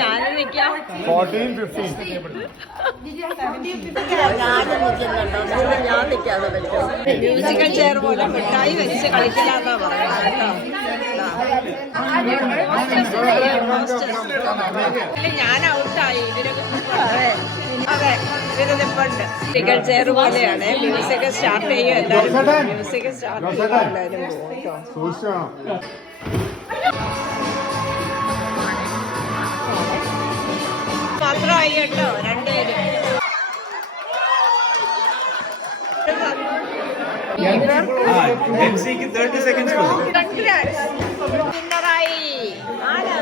ഞാനും നിൽക്കാം. ഞാൻ നിൽക്കാതെ പറ്റും. മ്യൂസിക്കൽ ചെയർ പോലെ മിഠായി വെച്ച് കളിക്കലാന്നാ പറയുന്നത് കേട്ടോ. ഞാൻ ഔട്ടായി. അതെ, ഇവര് നിപ്പുണ്ട്. മ്യൂസിക്കൽ ചെയർ പോലെയാണ്. മ്യൂസിക് സ്റ്റാർട്ട് ചെയ്യും. എല്ലാവരും മ്യൂസിക് സ്റ്റാർട്ട് ചെയ്യും. എല്ലാവരും പോകും കേട്ടോ. മാത്രമായി കേട്ടോ രണ്ടുപേരും. വിന്നറായി ആരാ?